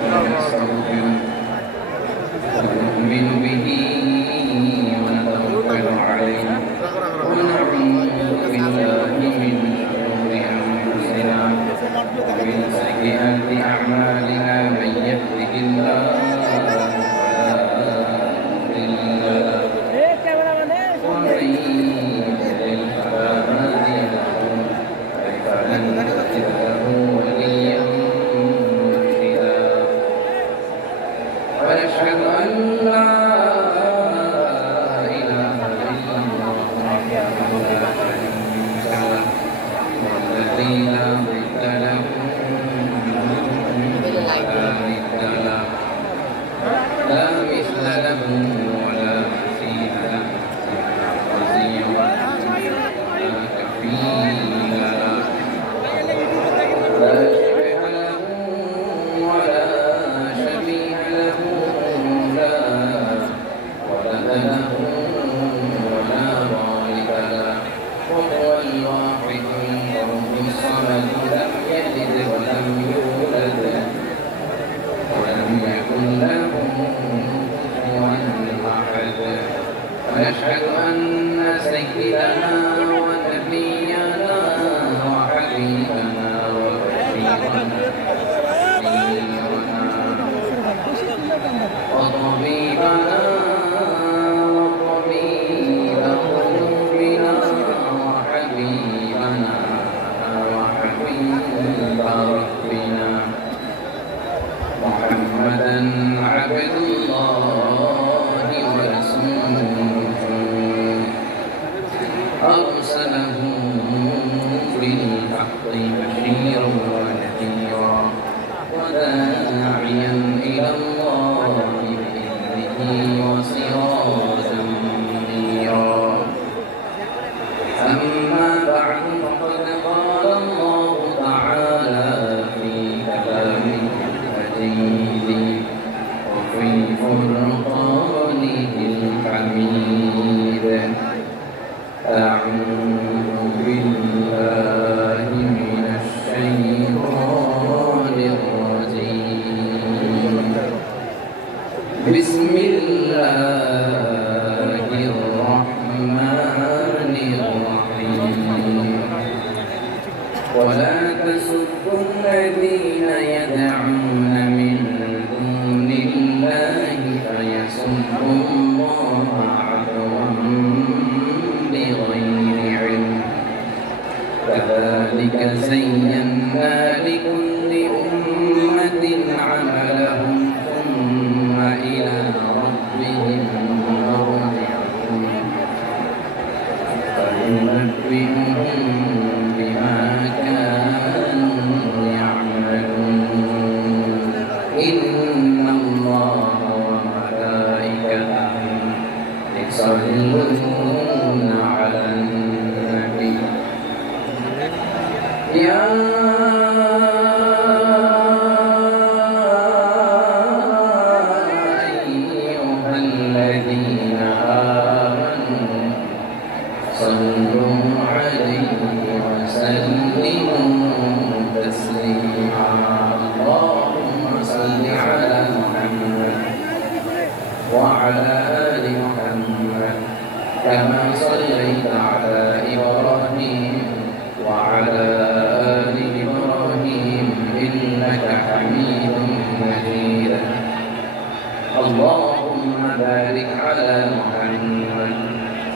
ونستغفره ونؤمن به ونتوكل عليه ونعوذ بالله من شرور أنفسنا ومن سيئات أعمالنا من يهده الله فلا مضل له ومن يضلل فلا هادي له فلن تجد له وليا مرشدا ونشهد أن لا إله إلا الله وحده لا شريك له والذي لا ضد له ولا ند له لا مثل له ولا مثيل له وزير لا كفيل له لا شبه له ولا شبيه له لا ولد له ولا والد له وهو الواحد الفرد الصمد لم يلد ولم يولد ولم يكن له كفوا أحد ونشهد أن سيدنا ونبينا وحبيبنا وبشيرنا وطبيبنا وطبيب قلوبنا وحبيبنا وحبيب ربنا محمدا عبد الله ورسوله أرسله بالحق بشيرا ونذيرا وداعيا إلى الله بإذنه وسراجا منيرا أما بعد فقد قال الله تعالى في كلامه المجيد وفي فرقانه الحميد أعوذ بالله من الشيطان الرجيم بسم الله الرحمن الرحيم ولا تسبوا الذين يدعون من دون الله فيسبوا الله عدوا بغير علم كذلك زينا لكل أمة عملهم ثم إلى ربهم مرجعهم فينبئهم بما كانوا يعملون إن الله وملائكته يصلون على النبي يا أيها الذين آمنوا صلوا عليه وسلموا تسليما اللهم صل على محمد وعلى آل محمد كما صليت على إبراهيم وعلى آل إبراهيم إنك حميد مجيد اللهم بارك على محمد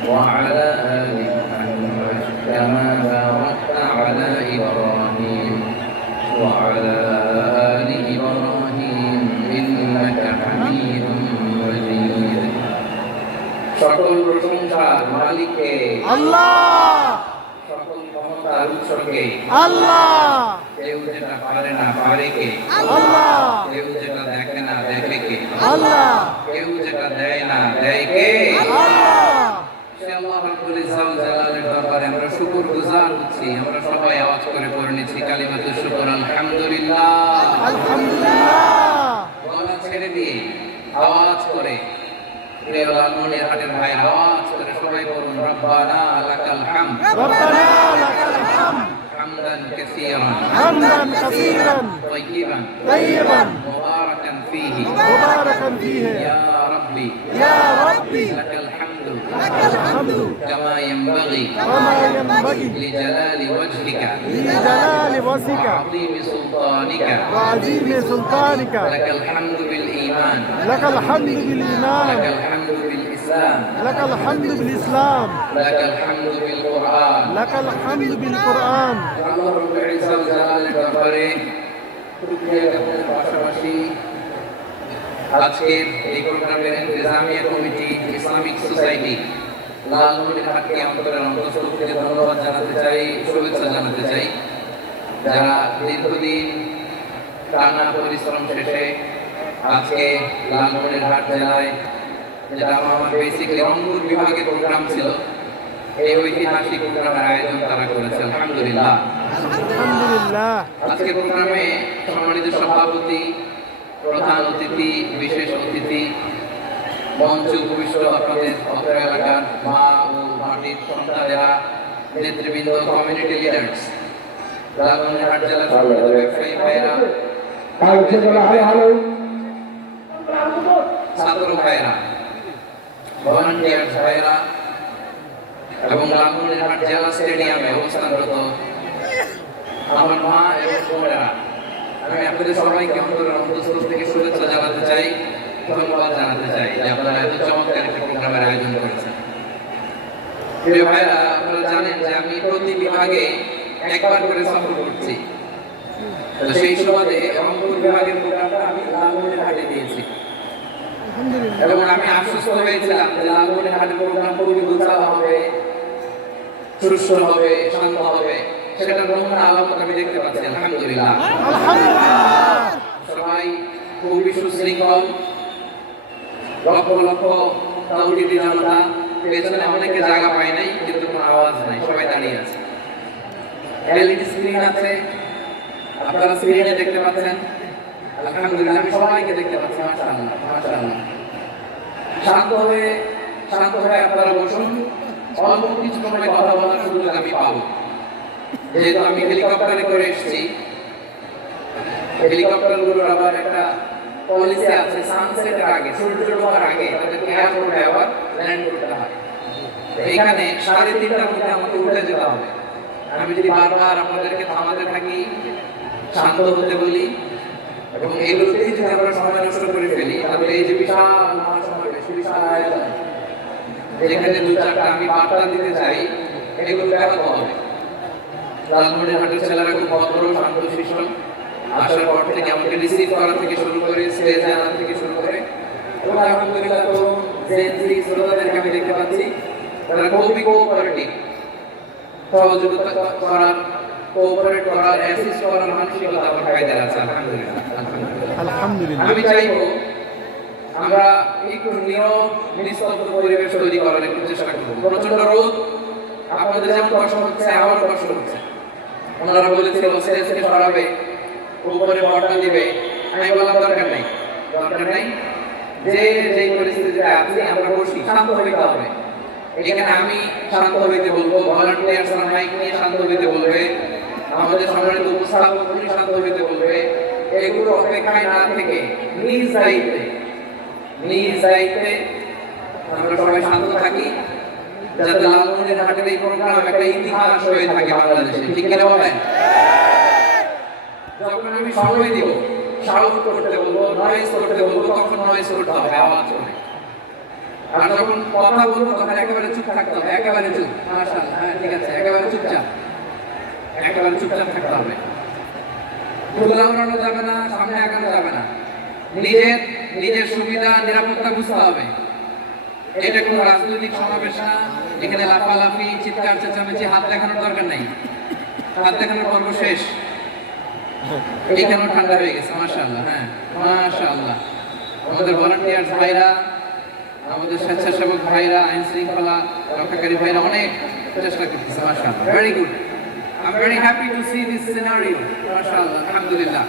وعلى آل محمد كما باركت على إبراهيم وعلى آل إبراهيم إنك حميد مجيد সকল প্রশংসার মালিককে আল্লাহ, সকল ক্ষমতার উৎসকে আল্লাহ, কেউ যেটা পারে না পারে কে আল্লাহ, কেউ যেটা দেখে না দেখে কে আল্লাহ, কেউ যেটা দেয় না দেয় কে আল্লাহ। সে আল্লাহ রাব্বুল ইজ্জাত জালালের দরবারে আমরা শুকরগুজার হচ্ছি। আমরা সবাই আওয়াজ করে পড়ে নিচ্ছি কালিমাতুশ শুকর আলহামদুলিল্লাহ। আলহামদুলিল্লাহ। গলা ছেড়ে দিয়ে আওয়াজ করে প্রিয় লালমনির হাটের ভাই আওয়াজ করে সবাই বলুন রব্বানা লাকাল হামদ রব্বানা লাকাল হামদ حمدا كثيرا حمدا كثيرا طيبا طيبا مباركا فيه مباركا فيه يا ربي يا ربي لك الحمد لك الحمد كما ينبغي كما ينبغي لجلال وجهك لجلال وجهك وعظيم سلطانك وعظيم سلطانك لك الحمد بالإيمان لك الحمد لك بالإيمان الحمد بالإسلام لك الحمد بالإسلام لك الحمد بالقرآن لك الحمد بالقرآن আল্লাহ রাব্বুল ইজ্জত ওয়াল জালালের দরবারে শুকরিয়া জ্ঞাপনের পাশাপাশি আজকের এই প্রোগ্রামের ইন্তেজামিয়া কমিটি ইসলামিক সোসাইটি লালমনিরহাটকে অন্তরের অন্তঃস্থল থেকে ধন্যবাদ জানাতে চাই, শুভেচ্ছা জানাতে চাই। যারা দীর্ঘদিন টানা পরিশ্রম শেষে আজকে লালমনিরহাট জেলায়, যেটা আমার বেসিক্যালি রংপুর বিভাগের প্রোগ্রাম ছিল, এই ঐতিহাসিক প্রোগ্রামের আয়োজন তারা করেছে, আলহামদুলিল্লাহ। আলহামদুলিল্লাহ। আজকের প্রোগ্রামে সম্মানিত সভাপতি, প্রধান অতিথি, বিশেষ অতিথি, মঞ্চে উপবিষ্ট আপনাদের অত্র এলাকার মা ও মাটির সন্তানেরা, নেতৃবৃন্দ, কমিউনিটি লিডার্স, লালমনিরহাট জেলার সম্মানিত ব্যবসায়ী ভাইয়েরা, ছাত্র ভাইয়েরা, ভলান্টিয়ার্স ভাইয়েরা এবং লালমনিরহাট জেলা স্টেডিয়ামে অবস্থানরত আমার মা এবং বোনেরা, আমি আপনাদের সবাইকে অন্তরের অন্তঃস্থল থেকে শুভেচ্ছা জানাতে চাই, ধন্যবাদ জানাতে চাই যে আপনারা এত চমৎকার একটি প্রোগ্রামের আয়োজন করেছেন। প্রিয় ভাইরা, আপনারা জানেন যে আমি প্রতি বিভাগে একবার করে সফর করছি। তো সেই সুবাদে রংপুর বিভাগের প্রোগ্রামটা আমি লালমনিরহাটে দিয়েছি এবং আমি আশ্বস্ত হয়েছিলাম যে লালমনিরহাটের প্রোগ্রাম খুবই গুছানো হবে, সুষ্ঠু হবে, শান্ত হবে। সেটার নমুনা আলামত আমি দেখতে পাচ্ছি, আলহামদুলিল্লাহ। আলহামদুলিল্লাহ। সবাই খুবই সুশৃঙ্খল, লক্ষ লক্ষ তাওহীদি জনতা, পেছনে অনেকে জায়গা পায় নাই কিন্তু কোনো আওয়াজ নাই, সবাই দাঁড়িয়ে আছে। এলইডি স্ক্রিন আছে, আপনারা স্ক্রিনে দেখতে পাচ্ছেন, আলহামদুলিল্লাহ। আমি সবাইকে দেখতে পাচ্ছি, মাশাআল্লাহ মাশাআল্লাহ। শান্ত হয়ে আপনারা বসুন, অল্প কিছু সময় কথা বলার সুযোগ আমি পাবো। যেহেতু আমি হেলিকপ্টারে করে এসেছি, হেলিকপ্টারগুলোর আবার একটা পলিসি আছে, সানসেটের আগে, সূর্য ডোবার আগে তাদেরকে এয়ারপোর্টে আবার ল্যান্ড করতে হয়। এখানে 3:30টার মধ্যে আমাকে উঠে যেতে হবে। আমি যদি বারবার আপনাদেরকে থামাতে থাকি, শান্ত হতে বলি এবং এগুলোতেই যদি আমরা সময় নষ্ট করে ফেলি, তাহলে এই যে বিশাল মহাসমাবেশ, বিশাল আয়োজন, যেখানে 2-4টা আমি বার্তা দিতে চাই, এগুলো ব্যাহত হবে। লালমনিরহাটের ছেলেরা খুব ভদ্র, শান্ত শিষ্ট। আসার পর থেকে আমাকে রিসিভ করা থেকে শুরু করে, স্টেজে আনা থেকে শুরু করে, এবং আলহামদুলিল্লাহ তরুণ জেনজি শ্রোতাদেরকে আমি দেখতে পাচ্ছি, তারা খুবই কোঅপারেটিভ, সহযোগিতা করার, কোঅপারেট করার, অ্যাসিস্ট করার মানসিকতা আমার ভাইদের আছে, আলহামদুলিল্লাহ আলহামদুলিল্লাহ। আমি চাইবো আমরা একটু নীরব নিস্তব্ধ পরিবেশ তৈরি করার একটু চেষ্টা করবো। প্রচন্ড রোদ, আপনাদের যেমন কষ্ট হচ্ছে আমারও কষ্ট হচ্ছে। ওনারা বলেছিল স্টেজ থেকে সরাবে, উপরে বর্ডার দিবে, আমি বললাম দরকার নেই, যে পরিস্থিতিতে আছি আমরা বসি, শান্ত হইতে হবে। এখানে আমি শান্ত হইতে বলবো, ভলান্টিয়ার্সরা মাইক নিয়ে শান্ত হইতে বলবে, আমাদের সম্মানিত উপস্থাপক উনি শান্ত হইতে বলবে। এগুলো অপেক্ষায় না থেকে নিজ দায়িত্বে আমরা সবাই শান্ত থাকি, যাতে লালমনিরহাটের এই প্রোগ্রাম একটা ইতিহাস হয়ে থাকে বাংলাদেশে, ঠিক কিনা বলেন? যখন আমি সময় দিব, শাউট করতে বলবো, নয়েজ করতে বলবো, তখন নয়েজ করতে হবে, আওয়াজ করে। আর যখন কথা বলবো তখন একেবারে চুপ থাকতে হবে, একেবারে চুপ। মাশাআল্লাহ, হ্যাঁ ঠিক আছে, একেবারে চুপচাপ থাকতে হবে। তুলা উড়ানো যাবে না, সামনে আগানো যাবে না। নিজের সুবিধা, নিরাপত্তা বুঝতে হবে। এটা কোনো রাজনৈতিক সমাবেশ না, এখানে লাফালাফি, চিৎকার চেঁচামেচি, হাত দেখানোর দরকার নেই। হাত দেখানোর পর্ব শেষ। এখানেও ঠান্ডা হয়ে গেছে, মাশাআল্লাহ। হ্যাঁ মাশাআল্লাহ। আমাদের ভলান্টিয়ার্স ভাইরা, আমাদের স্বেচ্ছাসেবক ভাইরা, আইন শৃঙ্খলা রক্ষাকারী ভাইরা অনেক চেষ্টা করতেছে, মাশাআল্লাহ। Very good. I am very happy to C this scenario, মাশাআল্লাহ, আলহামদুলিল্লাহ।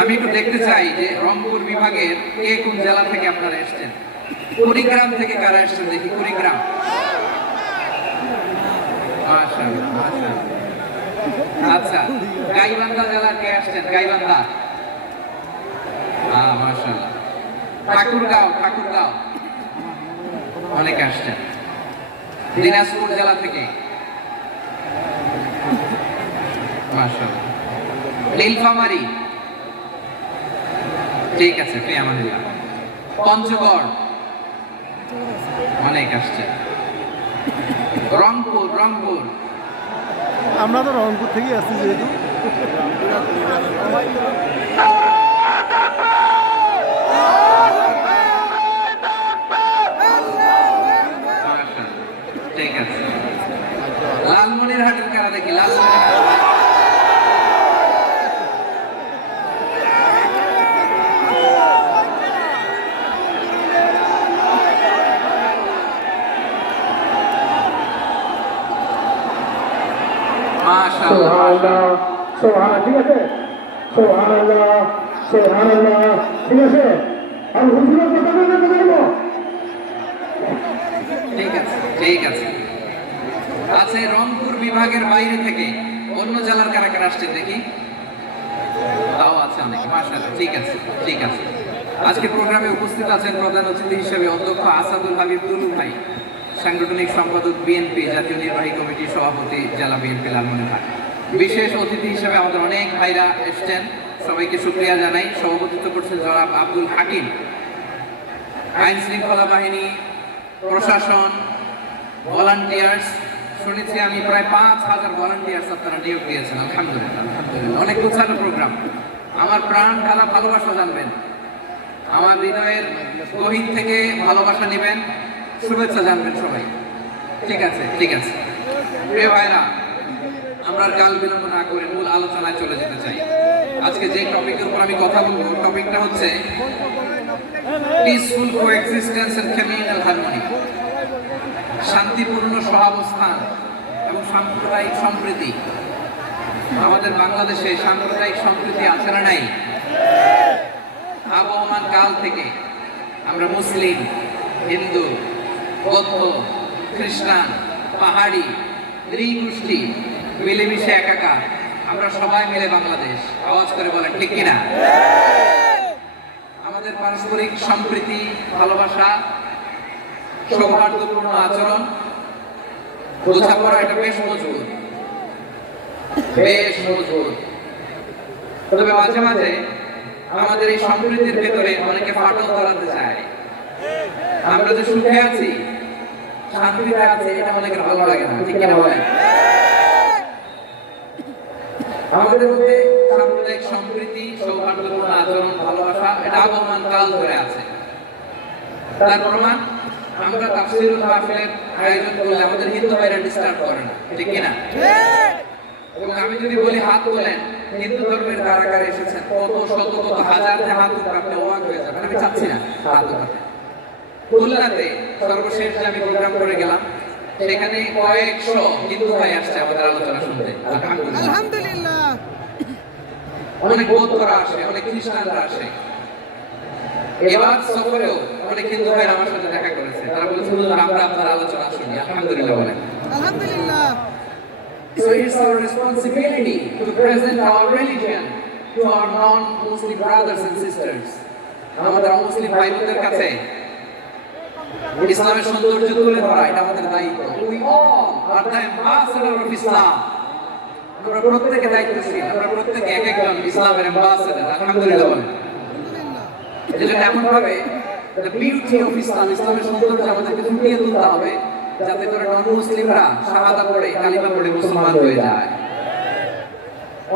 আমি একটু দেখতে চাই যে রংপুর বিভাগের কে কোন জেলা থেকে আপনারা এসেছেন। কুড়িগ্রাম থেকে কারা এসেছেন দেখি, কুড়িগ্রাম। মাশাআল্লাহ মাশাআল্লাহ। আচ্ছা, গাইবান্ধা জেলার কে আসছেন? গাইবান্ধা। ঠাকুরগাঁও অনেকে আসছেন। দিনাজপুর জেলা থেকে মাশাআল্লাহ। নীলফামারী, ঠিক আছে, ফিয়ামানিল্লাহ। পঞ্চগড় অনেক আসছে। রংপুর আমরা তো রংপুর থেকে আসছি যেহেতু। ঠিক আছে। লালমনিরহাটের কারা দেখি, লালমনিরহাট। সুবহানাল্লাহ, সুবহানাল্লাহ, ঠিক আছে, সুবহানাল্লাহ, সুবহানাল্লাহ, ঠিক আছে। আর হুজুরের কথা বলতে পারবো? ঠিক আছে। আছে রংপুর বিভাগের বাইরে থেকে অন্য জেলার কারা কারা আসছে দেখি। তাও আছে অনেক, মাশাআল্লাহ। ঠিক আছে। আজকে প্রোগ্রামে উপস্থিত আছেন প্রধান অতিথি হিসেবে অধ্যক্ষ আসাদুল হাবিব দুলু ভাই, সাংগঠনিক সম্পাদক বিএনপি, জাতীয় নির্বাহী কমিটির সভাপতি জেলা বিএনপি লালমনিরহাট। বিশেষ অতিথি হিসেবে আমাদের অনেক ভাইরা এসছেন, সবাইকে শুকরিয়া জানাই। সভাপতিত্ব করছেন জনাব আব্দুল হাকিম। আইন শৃঙ্খলা বাহিনী, প্রশাসন, ভলান্টিয়ার্স, শুনেছি আমি প্রায় 5,000 ভলান্টিয়ার্স আপনারা নিয়োগ দিয়েছেন। আলহামদুলিল্লাহ। অনেক গোছানো প্রোগ্রাম। আমার প্রাণ ঢালা ভালোবাসা জানবেন, আমার হৃদয়ের গহীন থেকে ভালোবাসা নেবেন, শুভেচ্ছা জানবেন সবাই। ঠিক আছে। প্রিয় ভাইরা, আমরা কাল বিলম্ব না করে মূল আলোচনায় চলে যেতে চাই। আজকে যে টপিকের উপর আমি কথা বলবো, টপিকটা হচ্ছে peaceful coexistence and communal harmony, শান্তিপূর্ণ সহাবস্থান এবং সাম্প্রদায়িক সম্প্রীতি। আমাদের বাংলাদেশে সাম্প্রদায়িক সম্প্রীতি আছে না নাই? আবহমান কাল থেকে আমরা মুসলিম, হিন্দু, বৌদ্ধ, খ্রিস্টান, পাহাড়ি, নৃগোষ্ঠী মিলেমিশে একাকার, আমরা সবাই মিলে বাংলাদেশ। আওয়াজ করে বলেন ঠিক কিনা? আমাদের পারস্পরিক সম্প্রীতি, ভালোবাসা, সৌহার্দ্যপূর্ণ আচরণ, বোঝাপড়া এটা বেশ মজবুত। তবে মাঝে মাঝে আমাদের এই সম্প্রীতির ভেতরে অনেকে ফাটল ধরাতে চায়। আমরা যে সুখে আছি, শান্তিতে আছি, এটা অনেকের ভালো লাগে না, ঠিক কিনা বলেন? আমাদের মধ্যে সাম্প্রদায়িক সম্প্রীতি, সৌহার্দ্যপূর্ণ আচরণ, ভালোবাসা এটা আবহমান কাল ধরে আছে। তার প্রমাণ আমরা তাফসীরুল মাহফিলের আয়োজন করলে আমাদের হিন্দু ভাইরা ডিস্টার্ব করে না, ঠিক কিনা? এবং আমি যদি বলি হাত তোলেন, হিন্দু ধর্মের কারা কারা এসেছেন, কত শত কত হাজার যে হাত উঠাতে অবাক হয়ে যাবেন। আমি চাচ্ছি না হাত উঠাতে। খুলনাতে সর্বশেষ আমি প্রোগ্রাম করে গেলাম, সেখানে কয়েকশো হিন্দু ভাই আসছে আমাদের আলোচনা শুনতে। আলহামদুলিল্লাহ। অনেক বৌদ্ধরা আসে, অনেক খ্রিস্টানরা আসে। এবার সফরেও অনেক হিন্দু ভাই আমার সাথে দেখা করেছে। তারা বলেছে হুজুর আমরা আপনার আলোচনা শুনি। আলহামদুলিল্লাহ বলেন। আলহামদুলিল্লাহ। So it's our responsibility to present our religion to our non-Muslim brothers and sisters. আমাদের মুসলিম ভাই বোনদের কাছে ইসলামের সৌন্দর্য তুলে ধরা এটা আমাদের দায়িত্ব। We all are the ambassador of Islam. আমরা প্রত্যেকে দায়িত্বশীল, আমরা প্রত্যেকে এক একজন ইসলামের অ্যাম্বাসেডর। আলহামদুলিল্লাহ বলেন। এজন্য এমন ভাবে the beauty of Islam, ইসলামের সৌন্দর্য আমাদেরকে ফুটিয়ে তুলতে হবে, যাতে করে নন-মুসলিমরা শাহাদা পড়ে, কালিমা পড়ে মুসলমান হয়ে যায়।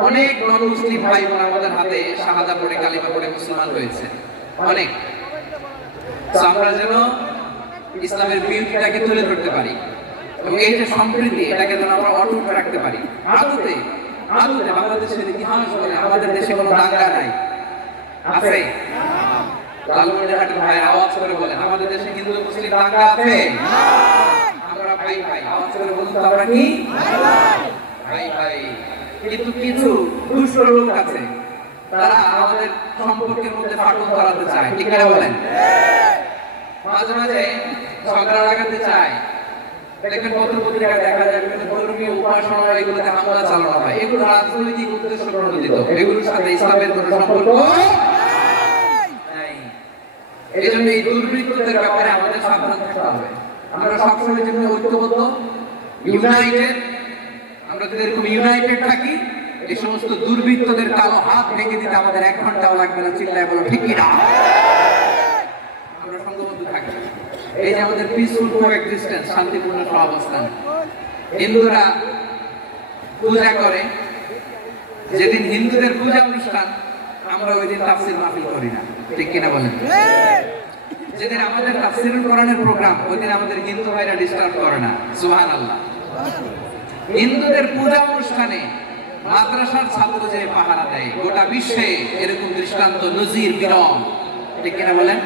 অনেক নন-মুসলিম ভাই বোন আমাদের হাতে শাহাদা পড়ে, কালিমা পড়ে মুসলমান হয়েছে অনেক। আমরা যেন ইসলামের বিউটিটাকে তুলে ধরতে পারি এবং এই যে সম্প্রীতি, এটাকে যেন আমরা অটুট রাখতে পারি। আদতে বাংলাদেশের ইতিহাস বলে আমাদের দেশে কোনো দাঙ্গা নাই, আছে? লালমনিরহাটের ভাই আওয়াজ করে বলেন, আমাদের দেশে হিন্দু মুসলিম দাঙ্গা আছে? আমরা ভাই আওয়াজ করে বলুন তো, আমরা কি ভাই? কিন্তু কিছু দুষ্ট লোক আছে, তারা আমাদের সম্পর্কের মধ্যে ফাটল ধরাতে চায়, ঠিক কিনা বলেন? মাঝে মাঝে ঝগড়া লাগাতে চায়। দেখবেন পত্র পত্রিকায় দেখা যায় বিভিন্ন ধর্মীয় উপাসনা এগুলোতে হামলা চালানো হয়। এগুলো রাজনৈতিক উদ্দেশ্য প্রণোদিত, এগুলোর সাথে ইসলামের কোনো সম্পর্ক নাই। এই জন্য এই দুর্বৃত্তদের ব্যাপারে আমাদের সাবধান থাকতে হবে। আমরা সবসময় যেন ঐক্যবদ্ধ, ইউনাইটেড, আমরা যদি এরকম ইউনাইটেড থাকি, এই সমস্ত দুর্বৃত্তদের কালো হাত ভেঙে দিতে আমাদের 1 ঘন্টাও লাগবে না। চিল্লায় বলো ঠিক কিনা? আমরা সংঘবদ্ধ থাকি। এই যে আমাদের পিসফুল কোএক্সিস্টেন্স, শান্তিপূর্ণ সহাবস্থান। হিন্দুরা পূজা করে, যেদিন হিন্দুদের পূজা অনুষ্ঠান আমরা ওই দিন তাফসীর মাহফিল করি না, ঠিক কিনা বলেন? যেদিন আমাদের তাফসীরুল কোরআনের প্রোগ্রাম, ওই দিন আমাদের হিন্দু ভাইরা ডিস্টার্ব করে না। সুবহানাল্লাহ। হিন্দুদের পূজা অনুষ্ঠানে মাদ্রাসার ছাত্র যে পাহারা দেয়, গোটা বিশ্বে এরকম দৃষ্টান্ত নজির বিরল, ঠিক কিনা বলেন?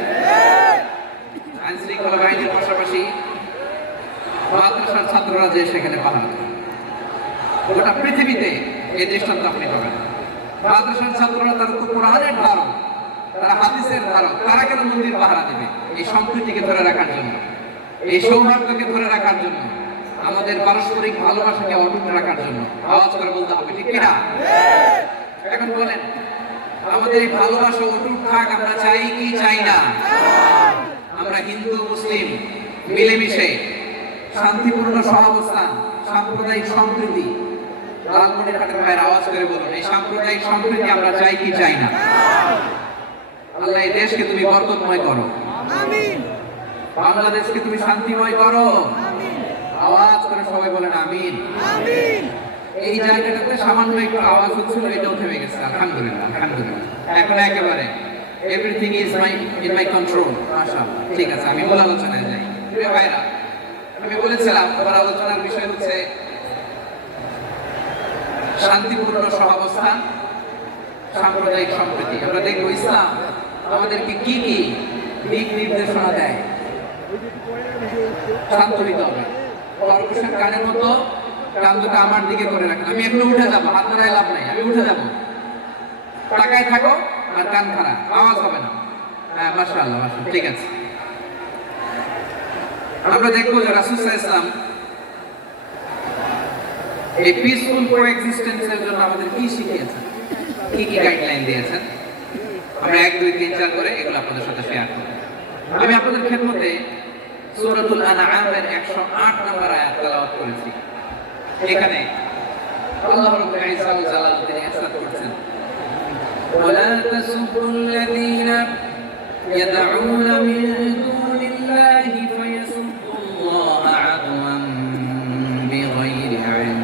আইন শৃঙ্খলা বাহিনীর পাশাপাশি মাদ্রাসার ছাত্ররা যে সেখানে পাহারা দেয়, গোটা পৃথিবীতে এই দৃষ্টান্ত আপনি পাবেন। মাদ্রাসার ছাত্ররা তারা তো কোরআনের ধারক, তারা হাদিসের ধারক, তারা কেন মন্দির পাহারা দেবে? এই সম্প্রীতিকে ধরে রাখার জন্য, এই সৌহার্দ্যকে ধরে রাখার জন্য, আমাদের পারস্পরিক ভালোবাসাকে অটুট রাখার জন্য। আওয়াজ করে বলতে হবে, ঠিক কিনা? এখন বলেন, আমাদের এই ভালোবাসা অটুট থাক আমরা চাই কি চাই না? আমরা হিন্দু মুসলিম মিলেমিশে শান্তিপূর্ণ সহাবস্থান, সাম্প্রদায়িক সম্প্রীতি, লালমনিরহাটের ভাইয়ের আওয়াজ করে বলুন, এই সাম্প্রদায়িক সম্প্রীতি আমরা চাই কি চাই না? আল্লাহ এই দেশকে তুমি বরকতময় করো, আমিন। বাংলাদেশকে তুমি শান্তিময় করো। আমিন, আওয়াজ করে সবাই বলেন আমিন। আমিন। এই জায়গাটাতে সামান্য একটু আওয়াজ হচ্ছিল, এটাও থেমে গেছে। আলহামদুলিল্লাহ, আলহামদুলিল্লাহ। এখন একেবারে everything is in my control. মাশাআল্লাহ, ঠিক আছে, আমি মূল আলোচনায় যাই। প্রিয় ভাইরা, আমি বলেছিলাম আমার আলোচনার বিষয় হচ্ছে শান্তিপূর্ণ সহাবস্থান, সাম্প্রদায়িক সম্প্রীতি। আমরা দেখবো ইসলাম আমাদেরকে কি কি দিক নির্দেশনা দেয়। শান্ত হইতে হবে, খরগোশের কানের মতো কান দুটো আমার দিকে করে রাখেন। আমি এখনো উঠে যাবো, হাত ধরায় লাভ নাই, আমি উঠে যাবো। টাকায় থাকো আর কান খারাপ, আওয়াজ হবে না। হ্যাঁ, মাশাআল্লাহ, মাশাআল্লাহ, ঠিক আছে। আমরা দেখবো যে রাসূল সাল্লাল্লাহু আলাইহি ওয়াসাল্লাম এই পিসফুল কোএক্সিস্টেন্সের জন্য আমাদের কি শিখিয়েছেন, কি কি গাইডলাইন দিয়েছেন। আমরা 1, 2, 3, 4 করে এগুলো আপনাদের সাথে শেয়ার করব। আমি আপনাদের খেদমতে সূরাতুল আনআমের 108 নম্বর আয়াত তেলাওয়াত করেছি। এখানে আল্লাহ রাব্বুল ইজ্জত ওয়াল জালাল তিনি ইরশাদ করছেন, ওয়ালা তাসুবুল্লাযীনা ইয়াদউনা মিন দুনিল্লাহি ফায়াসুবুল্লাহা আদওয়ান বিগাইরি ইলম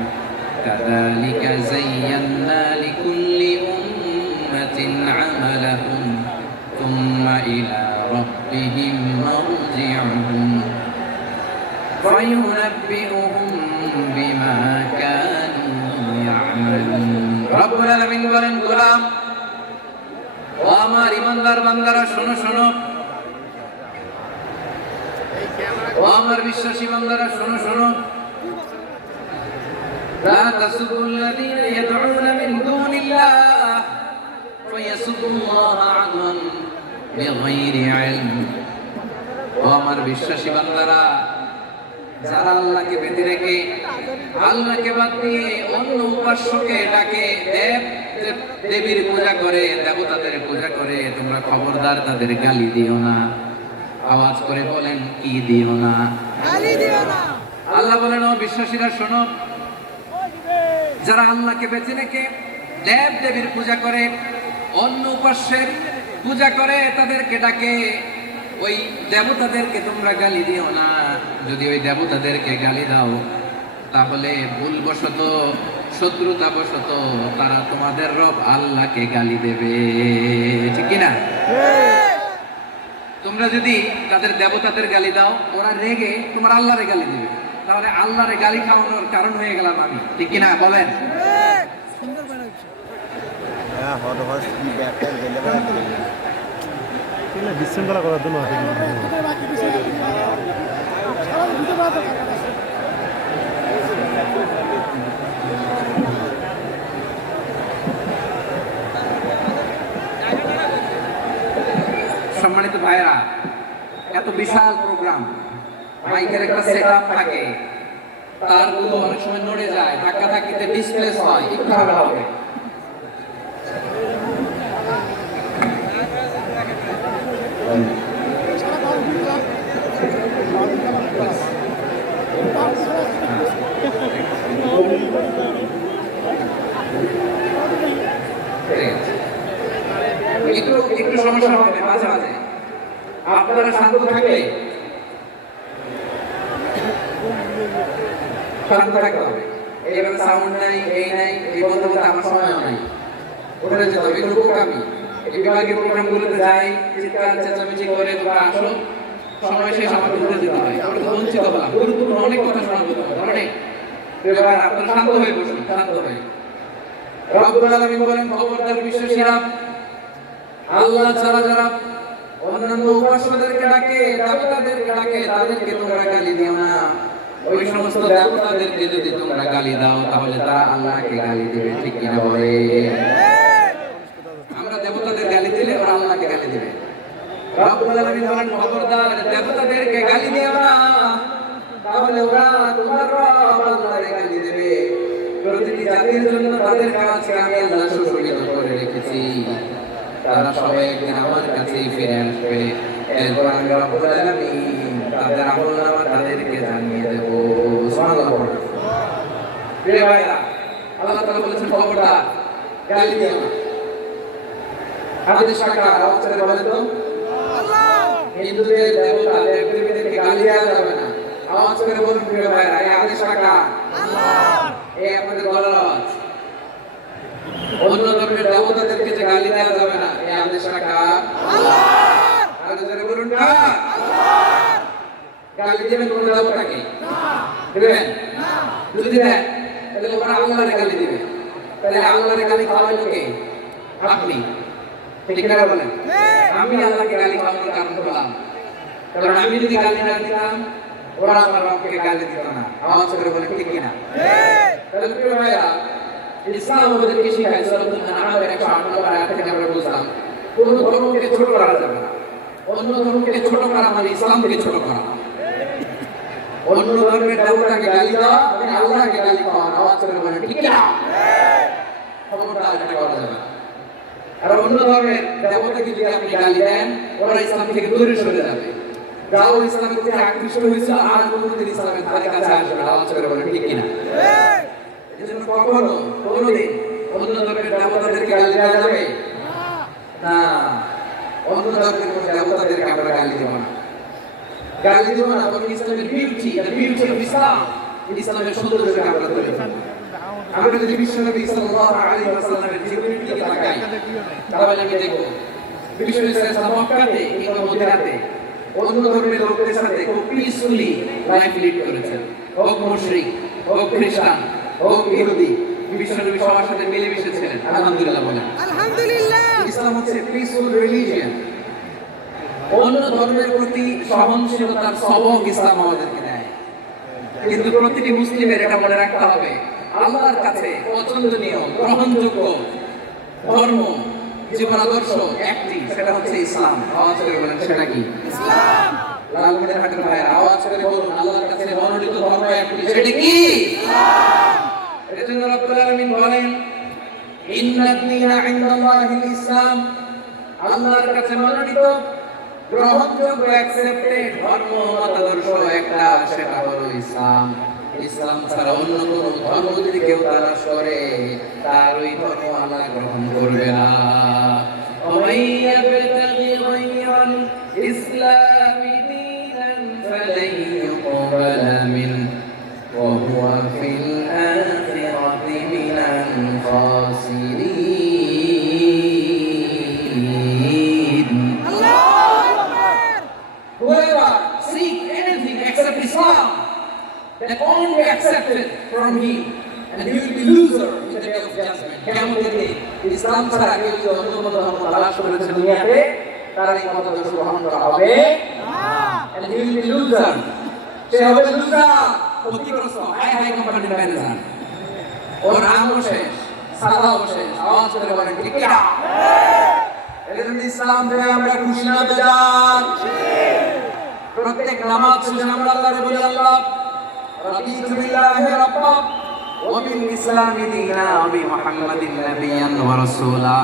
কাযালিকা যায়্যানা লিকুল্লি উম্মাতিন আমালাহুম থুম্মা ইলা রাব্বিহিম মারজিউহুম ফায়ুনাব্বিউহুম বিমা কানু ইয়ামালুন। রব্বুল আলামিন বলেন, গোলাম ও আমার ইমানদার বান্দারা, শোনো শোনো। ও আমার বিশ্বাসী বান্দারা, শোনো শোনো। লা তাসুবুল্লাযীনা ইয়াদউনা মিন দুনিল্লাহ ফায়াসুবুল্লাহা আদওয়ান বিগাইরি ইলম। ও আমার বিশ্বাসী বান্দারা, যারা আল্লাহকে বেঁধে রেখে আল্লাহকে বাদ দিয়ে অন্য উপাস্যকে ডাকে, দেবীর পূজা করে, দেবতাদের পূজা করে, তোমরা খবরদার তাদের গালি দিও না। আওয়াজ করে বলেন, কি দিও না? গালি দিও না। আল্লাহ বলেন, ও বিশ্বাসীরা শোনো, যারা আল্লাহকে বেঁচে রেখে দেব দেবীর পূজা করে, অন্য উপাস্যের পূজা করে, তাদেরকে ডাকে, ওই দেবতাদেরকে তোমরা গালি দিও না। যদি ওই দেবতাদেরকে গালি দাও, তাহলে ভুলবশত, শত্রুতাবশত তারা তোমাদের রব আল্লাহকে গালি দেবে, ঠিক কিনা? তোমরা যদি তাদের দেবতাদের গালি দাও, ওরা রেগে তোমার আল্লাহরে গালি দেবে, তাহলে আল্লাহরে গালি খাওয়ানোর কারণ হয়ে গেলাম আমি, ঠিক কিনা বলেন? সুন্দর বানাইছো। বিশৃঙ্খলা করার জন্য আছে সম্মানিত ভাইরা, এত বিশাল প্রোগ্রাম, মাইকের একটা সেটআপ থাকে, তারগুলো অনেক সময় নড়ে যায়, ধাক্কা ধাক্কিতে ডিসপ্লেস হয়, একটু ঝামেলা হবে। একটু একটু সমস্যা হবে মাঝে মাঝে, আপনারা শান্ত থাকলে শান্ত থাকতে হবে। এইভাবে সাউন্ড নাই, এই নাই, এই বলতে বলতে আমার সময়ও নাই, উঠে যেতে হবে। একটু বোকামি, এই বিভাগীয় প্রোগ্রামগুলোতে যাই, চিৎকার চেঁচামেচি করে তোমরা আসো, সময় শেষ আমাকে উঠে যেতে হয়, ওটা তো বঞ্চিত হলাম। গুরুত্বপূর্ণ অনেক কথা শোনা হতে হবে, অনেক। এবার আপনারা শান্ত হয়ে বসুন, শান্ত হয়ে। রব্বুল আলামিন বলেন, খবরদার বিশ্বাসীরা, আল্লাহ ছাড়া যারা অন্যান্য উপাস্যদেরকে ডাকে, দেবতাদেরকে ডাকে, তাদেরকে তোমরা গালি দিও না। ওই সমস্ত দেবতাদেরকে যদি তোমরা গালি দাও তাহলে তারা আল্লাহকে গালি দিবে, ঠিক কিনা বলে? আমরা দেবতাদের গালি দিলে ওরা আল্লাহকে গালি দিবে। রব্বুল আলামিন বলেন, খবরদার দেবতাদেরকে গালি দিও না, তাহলে ওরা তোমার রব আল্লাহকে গালি দিবে। প্রতিটি জাতির জন্য তাদের কাজকে আমি আল্লাহ সুসংগঠিত করে রেখেছি, তারা সবাই একদিন আমার কাছেই ফিরে আসবে। এরপর আমি রব্বুল আলামিন তাদের আমলনামা তাদেরকে জানিয়ে দেব। সুবহানাল্লাহ। প্রিয় ভাইরা, আল্লাহ তাআলা বলেছেন, খবরদার গালি দিও না। হাদিস কাকা আওয়াজ করে বলেন তো, হিন্দুদের দেবতা দেবদেবীদেরকে গালি দেওয়া যাবে না। আওয়াজ করে বলুন প্রিয় ভাইরা, এই হাদিস কাকা, এই আপনাদের গলার আওয়াজ। অন্য ধর্মের দেবতাদেরকে যে গালি দেওয়া যাবে না, এই আদেশ রাখা আরো জোরে বলুন না। গালি দেবেন কোন দেবতাকে? দেবেন? যদি দেন তাহলে ওরা আল্লাহরে গালি দিবে। তাহলে আল্লাহরে গালি খাওয়াইলো কে? আপনি, ঠিক না বলেন? আমি আল্লাহকে গালি খাওয়ানোর কারণ হলাম, কারণ আমি যদি গালি না দিতাম ওরা আমার রবকে গালি দিত না। আওয়াজ করে বলেন ঠিক কিনা? তাহলে প্রিয় ভাইরা, ইসলাম আমাদেরকে শেখায়, সূরাতুল আনআমের 108 নম্বর আয়াত থেকে আমরা বুঝলাম, কোন ধর্মকে ছোট করা যাবে না। অন্য ধর্মকে ছোট করা মানে ইসলামকে ছোট করা। অন্য ধর্মের দেবতাকে গালি দেওয়া মানে আল্লাহকে গালি দেওয়া। আওয়াজ করে বলেন ঠিক কিনা? খবরদার এটা করা যাবে না। আর অন্য ধর্মের দেবতাকে যদি আপনি গালি দেন, ওরা ইসলাম থেকে দূরে সরে যাবে। যাও ইসলামের প্রতি আকৃষ্ট হয়েছে আর কোনোদিন ইসলামের ধারে কাছে আসবে না। আওয়াজ করে বলেন ঠিক কিনা? এজন্য কখনো কোনোদিন অন্য ধর্মের দেবতাদেরকে গালি দেওয়া যাবে না। অন্য ধর্মের দেবতাদেরকে আমরা গালি দেব না, গালি দেব না। বরং ইসলামের beauty, the beauty of Islam, ইসলামের সৌন্দর্যকে আমরা তুলে ধরব। আমরা যদি বিশ্বনবী সাল্লাল্লাহু আলাইহি ওয়াসাল্লামের জীবনের দিকে তাকাই, তাহলে আমি দেখব বিশ্বনবী সাল্লাল্লাহু মক্কাতে কিংবা মদিনাতে অন্য ধর্মের লোকদের সাথে খুব পিসফুলি লাইফ লিড করেছেন। হোক মুশরিক, হোক খ্রিস্টান, হোক ইহুদি, বিশ্বনবী সবার সাথে মিলেমিশে ছিলেন। আলহামদুলিল্লাহ বলেন। আলহামদুলিল্লাহ। ইসলাম হচ্ছে পিসফুল রিলিজিয়ন। অন্য ধর্মের প্রতি সহনশীলতার সবক ইসলাম আমাদেরকে দেয়। কিন্তু প্রতিটি মুসলিমের এটা মনে রাখতে হবে, আল্লাহর কাছে পছন্দনীয় গ্রহণযোগ্য ধর্ম, জীবন আদর্শ একটি, সেটা হচ্ছে ইসলাম। আওয়াজ করে বলেন সেটা কি? ইসলাম। লালমনির হাটের ভাইয়ের আওয়াজ করে বলুন, আল্লাহর কাছে মনোনীত ধর্ম একটি, সেটা কি? ইসলাম। এজন্য রব্বুল আলামিন বলেন, ইন্নাদ দীনা ইনদাল্লাহিল ইসলাম, আল্লাহর কাছে মনোনীত গ্রহণযোগ্য অ্যাকসেপ্টেড ধর্ম মতাদর্শ একটা, সেটা হলো ইসলাম। ইসলাম ছাড়া অন্য কোনো ধর্ম যদি কেউ তালাশ করে, তার ওই ধর্ম আল্লাহ গ্রহণ করবে না। ওয়াইয়াবতাগি গায়রাল ইসলামি দীনান ফালান ইউকবালা মিনহু ওয়া হুয়া ফিল আখিরাতি মিনাল খাসিরিন। Whoever seek anything except Islam, that only be accepted from him, and he will be loser in the day of judgment. কিয়ামতের দিন ইসলাম ছাড়া কেউ যদি অন্য কোনো ধর্ম তালাশ করেছে দুনিয়াতে, তার এই মতাদর্শ গ্রহণ করা হবে না, and he will be loser. সে হবে loser, ক্ষতিগ্রস্ত, হাই কোম্পানির ম্যানেজার। ওর নামও শেষ, সাদাও শেষ। আওয়াজ করে বলেন ঠিক কিনা? এজন্য ইসলাম থেকে আমরা খুশি না বেজার? প্রত্যেক নামাজ শেষে আমরা আল্লাহকে বলি, আল্লাহ রাদিতু বিল্লাহি রাব্বা ওয়া বিল ইসলামি দীনা ওয়া বি মুহাম্মাদিন নাবিয়্যান ওয়া রাসূলা।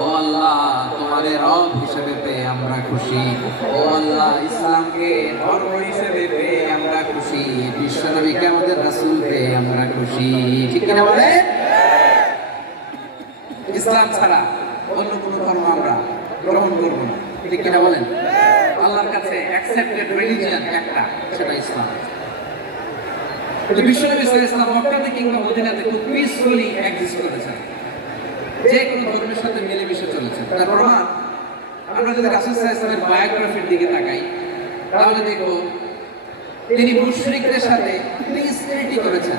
ও আল্লাহ, তোমাদের রব হিসেবে পেয়ে আমরা খুশি। ও আল্লাহ, ইসলামকে ধর্ম হিসেবে পেয়ে আমরা খুশি। বিশ্বনবীকে আমাদের রাসূল পেয়ে আমরা খুশি। ঠিক কিনা বলেন? ইসলাম ছাড়া অন্য কোনো ধর্ম আমরা গ্রহণ করব না। ঠিক কিনা বলেন? আল্লাহর কাছে অ্যাকসেপ্টেড রিলিজিয়ন একটা, সেটা ইসলাম। কিন্তু বিশ্বনবী সাল্লাল্লাহু আলাইহি ওয়াসাল্লাম মক্কাতে কিংবা মদিনাতে খুব পিসফুলি এক্সিস্ট করেছেন, যে কোনো ধর্মের সাথে মিলেমিশে চলেছেন। তার প্রমাণ আমরা যদি রাসূল সাল্লাল্লাহু আলাইহি ওয়াসাল্লামের বায়োগ্রাফির দিকে তাকাই, তাহলে দেখব তিনি মুশরিকদের সাথে পিস ট্রিটি করেছেন,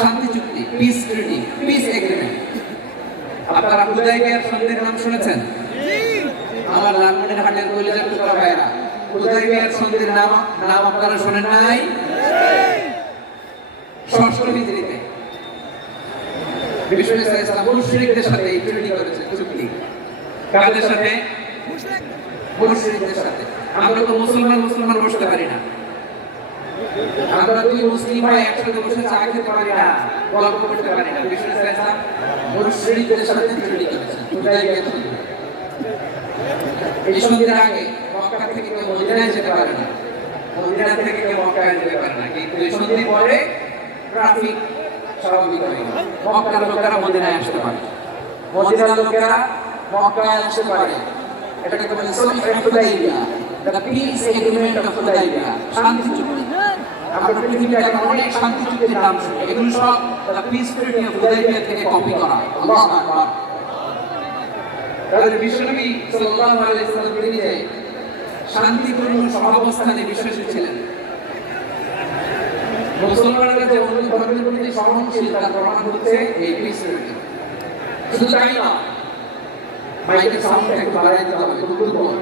শান্তি চুক্তি, পিস ট্রিটি, পিস এগ্রিমেন্ট। আপনারা হুদায়বিয়ার সন্ধির নাম শুনেছেন? আমার লালমনিরহাটের কলিজার টুকরা ভাইরা, হুদায়বিয়ার সন্ধির নাম আপনারা শুনেন নাই? ষষ্ঠ হিজরিতে বিশ্বনবী সাল্লাল্লাহু আলাইহি ওয়াসাল্লাম মুশরিকদের সাথে এই ট্রিটি করেছেন, চুক্তি। কাদের সাথে? মুশরিকদের সাথে। আমরা তো মুসলমান বসতে পারি না, আমরা দুই মুসলিম ভাই একসাথে বসে চা খেতে পারি না, গল্প করতে পারি না। বিশ্বনবী সাল্লাল্লাহু আলাইহি ওয়াসাল্লাম মুশরিকদের সাথে ট্রিটি করেছেন, হুদায়বিয়ার সন্ধি। এই সন্ধির আগে মক্কা থেকে কেউ মদিনায় যেতে পারে না, মদিনা থেকে কেউ মক্কায় যেতে পারে না। কিন্তু এই সন্ধির পরে ট্রাফিক স্বাভাবিক হয়ে গেল, মক্কার লোকেরা মদিনায় আসতে পারে, মদিনার লোকেরা মক্কায় আসতে পারে। এটাকে বলে সুলহ হুদায়বিয়া, দ্য পিস এগ্রিমেন্ট অফ হুদায়বিয়া, শান্তি চুক্তি। আমরা পৃথিবীতে এখন অনেক শান্তি চুক্তির নাম শুনি, এগুলো সব দ্য পিস ট্রিটি অফ হুদায়বিয়া থেকে কপি করা। আল্লাহু আকবার। তাহলে বিশ্বনবী সাল্লাল্লাহু আলাইহি ওয়াসাল্লাম তিনি যে শান্তিপূর্ণ সহাবস্থানে বিশ্বাসী ছিলেন, মুসলমানরা যে অন্য ধর্মের প্রতি সহনশীল, তার প্রমাণ হচ্ছে এই পিস ট্রিটি। শুধু তাই না, মাইকের সাউন্ডটা একটু বাড়াই দিতে হবে, খুব দুর্বল,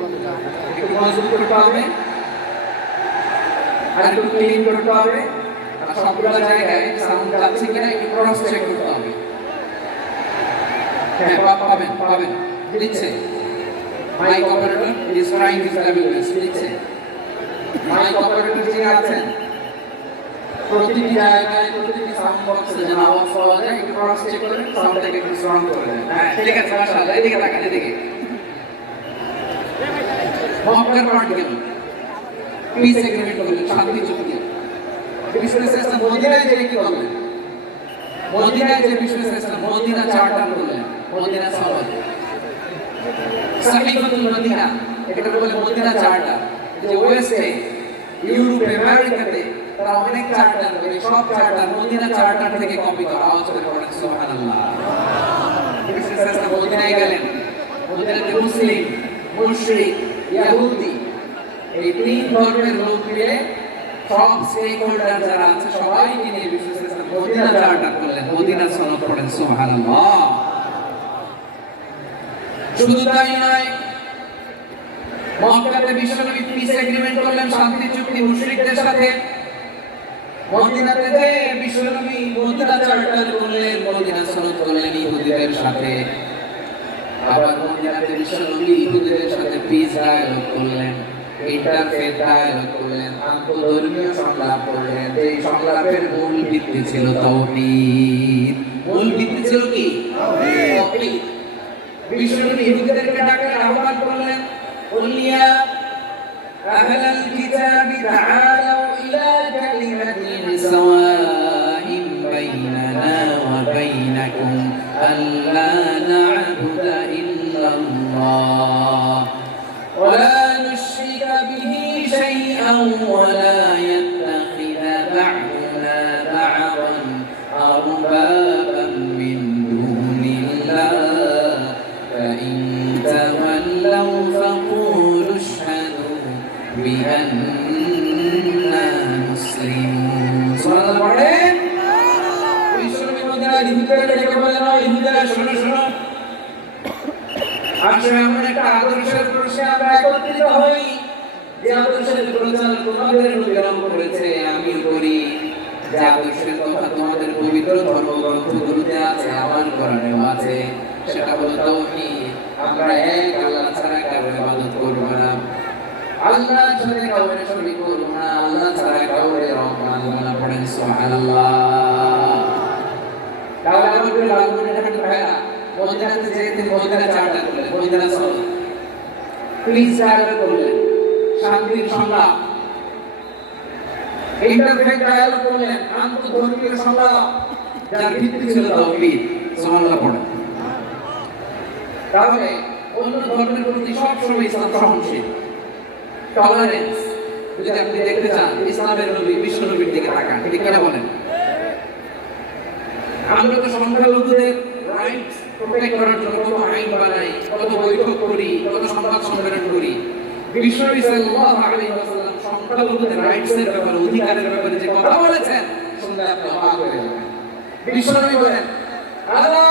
একটু মজবুত করতে হবে, আর একটু ক্লিন করতে হবে, আর সবগুলো জায়গায় সাউন্ড যাচ্ছে কিনা একটু ক্রস চেক করতে হবে। হ্যাঁ, পাবেন দিচ্ছে। Mic operator is trying his level best, দিচ্ছে। মাইক অপারেটর যিনি আছেন, প্রতিটি জায়গায় প্রতিটি সাউন্ড বক্সে যেন আওয়াজ পাওয়া যায়, একটু ক্রস চেক করে সাউন্ডটাকে একটু স্ট্রং করে দেন। হ্যাঁ, ঠিক আছে, মাশাআল্লাহ। এদিকে তাকান, এদিকে। মক্কার পার্ট গেল, পিস এগ্রিমেন্ট করলেন, শান্তি চুক্তি। বিশ্বনবী সাল্লাল্লাহু আলাইহি ওয়াসাল্লাম মদিনায় যে কি করলেন? মদিনায় যে বিশ্বনবী সাল্লাল্লাহু আলাইহি ওয়াসাল্লাম মদিনা চার্টার করলেন, মদিনা সনদ, সাহিফাতুল মদিনা, এটাকে বলে মদিনা চার্টার। যে ওয়েস্টে, ইউরোপে, আমেরিকাতে তারা অনেক চার্টার করে, সব চার্টার মদিনা চার্টার থেকে কপি করা। আওয়াজ করে পড়েন সুবহানাল্লাহ। বিশ্বনবী সাল্লাল্লাহু আলাইহি ওয়াসাল্লাম মদিনায় গেলেন, মদিনাতে মুসলিম, মুশরিক, ইহুদি, এই তিন ধর্মের লোক মিলে সব স্টেক হোল্ডার যারা আছে সবাইকে নিয়ে বিশ্বনবী সাল্লাল্লাহু আলাইহি ওয়াসাল্লাম মদিনা চার্টার করলেন, মদিনা সনদ পড়েন সুবহানাল্লাহ। শুধু তাই নয়, মক্কাতে বিশ্বনবী পিস এগ্রিমেন্ট করলেন, শান্তি চুক্তি মুশরিকদের সাথে। মদিনাতে যে বিশ্বনবী মদিনা চার্টার করলেন, মদিনা সনদ করলেন ইহুদিদের সাথে। আবার মদিনাতে বিশ্বনবী ইহুদিদের সাথে পিস ডায়ালগ করলেন, ইন্টারফেথ ডায়ালগ করলেন, আন্তঃধর্মীয় সংলাপ করলেন। এই সংলাপের মূল ভিত্তি ছিল তাওহীদ। মূল ভিত্তি ছিল কি? তাওহীদ। বিশ্বনবী ইহুদিদেরকে ডাকলেন, আহ্বান করলেন, কুলিয়া আহলাল কিতাবি তাআলাউ ইলা কালিমাতিন সাওয়াইন বাইনানা ওয়া বাইনাকুম আল্লা না'বুদা ইল্লাল্লাহ ওয়া লা নুশরিকা বিহি শাইআন ওয়া লা ইয়াত্তাখিযা বা'দুনা বা'দান আরবাban মিন দুনিল্লাহ فإن تولوا فقولوا اشهدوا بأننا مسلمون. سبحان الله. বিশ্বনবী মদিনায় ইহুদিদেরকে ডেকে বললেন, ইহুদিরা শোনো শোনো, আসলে এমন একটা আদর্শের প্রশ্নে আমরা একত্রিত হই, যে আদর্শের প্রচার তোমাদের নবীরাও করেছে, আমিও করি। যে আদর্শের কথা তোমাদের পবিত্র ধর্মগ্রন্থগুলোতে আছে, আমার কোরআনেও আছে, সেটা হলো তাওহীদ। আমরা এক আল্লাহ ছাড়া কারোর ইবাদত করব না, আল্লাহর সাথে কাউকে শরীক করব না, আল্লাহ ছাড়া কাউকে রব মানব না। পড়েন সুবহানাল্লাহ। তাহলে আমাদের লালমনিরহাট ভাইরা মদিনাতে যেতে মদিনা চার্টার করলেন, মদিনা সনদ, পিস ডায়ালগ করলেন, শান্তির সংলাপ, ইন্টারফেথ ডায়ালগ করলেন, আন্তঃধর্মীয় সংলাপ, যার ভিত্তি ছিল তাওহীদ। সুবহানাল্লাহ পড়েন। তাহলে অন্য ধর্মের প্রতি সবসময় ইসলাম সহনশীল, টলারেন্স। যদি আপনি দেখতে চান ইসলামের নবী বিশ্ব নবীর দিকে তাকান, ঠিক কিনা বলেন? আমরা তো সংখ্যালঘুদের রাইটস প্রোটেক্ট করার জন্য কত আইন বানাই, কত বৈঠক করি, কত সংবাদ সম্মেলন করি। বিশ্বনবী সাল্লাল্লাহু আলাইহি ওয়াসাল্লাম সংখ্যালঘুদের রাইটস এর ব্যাপারে, অধিকারের ব্যাপারে যে কথা বলেছেন, শুনলে আপনি অবাক হয়ে যাবেন। বিশ্বনবী বলেন, আলা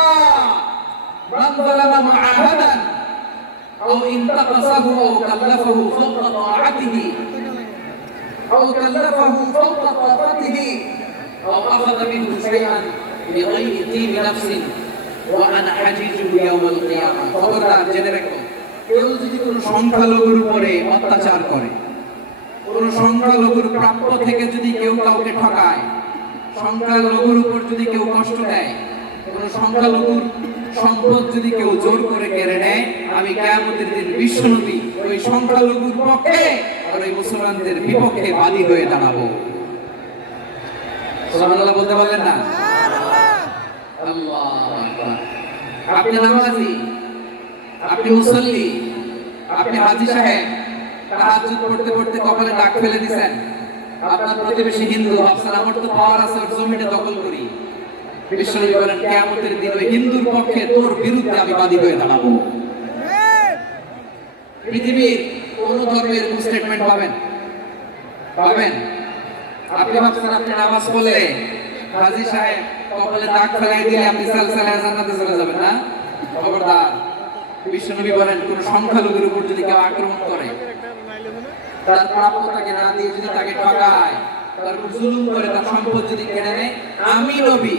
মান যালামা মুআহাদান আও ইনতাকাসাহু আও কাল্লাফাহু ফাওকা তাআতিহি আও কাল্লাফাহু ফাওকা তাআতিহি আও আখাযা মিনহু শাইআন বিগাইরি তিবি নাফসিন ওয়া আনা হাজিজুহু ইয়াওমাল কিয়ামাহ। খবরদার জেনে রাখো, কেউ যদি কোনো সংখ্যালঘুর উপরে অত্যাচার করে, কোন সংখ্যালঘুর প্রাপ্য থেকে যদি কেউ কাউকে ঠকায়, সংখ্যালঘুর উপর যদি কেউ কষ্ট দেয়, কোন সংখ্যালঘুর সম্পদ যদি কেউ জোর করে কেড়ে নেয়, আমি কিয়ামতের দিন বিশ্বনবী ওই সংখ্যালঘুর পক্ষে আর ওই মুসলমানদের বিপক্ষে বাদী হয়ে দাঁড়াবো। সুবহানাল্লাহ বলতে পারলেন না? আল্লাহু আকবার। আপনি নামাজি, আপনি মুসল্লি, আপনি হাজী সাহেব, তাহাজ্জুদ পড়তে পড়তে কপালে দাগ ফেলে দিবেন। আপনার প্রতিবেশী হিন্দু, ভাবছেন আমার তো পাওয়ার আছে, ওর জমিটা দখল করি। বিশ্বনবী বলেন, কিয়ামতের দিন ওই হিন্দুর পক্ষে তোর বিরুদ্ধে আমি বাদী হয়ে দাঁড়াবো। পৃথিবীর কোন ধর্মের কোন স্টেটমেন্ট পাবেন? পাবেন? আপনি ভাবছেন আপনি নামাজ পড়লে হাজী সাহেব কপালে দাগ ফেলাই দিলে আপনি সালসালে জান্নাতে চলে যাবেন না? খবরদার। বিশ্বনবী বলেন, কোন সংখ্যালঘুর উপর যদি কেউ আক্রমণ করে, তার প্রাপ্যতাকে না দিয়ে যদি তাকে ঠকায়, তার উপর জুলুম করে, তার সম্পদ যদি কেড়ে নেয়, আমি নবী,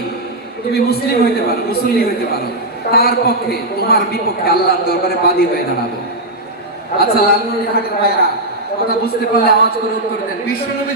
তুমি মুসলিম হইতে পারো, মুসলিম হইতে পারো, তার পক্ষে তোমার বিপক্ষে আল্লাহর দরবারে বাদী হয়ে দাঁড়াবো। আচ্ছা লালমনিরহাটের ভাইরা, কথা বুঝতে পারলে আওয়াজ করে উত্তর দেন। বিশ্বনবী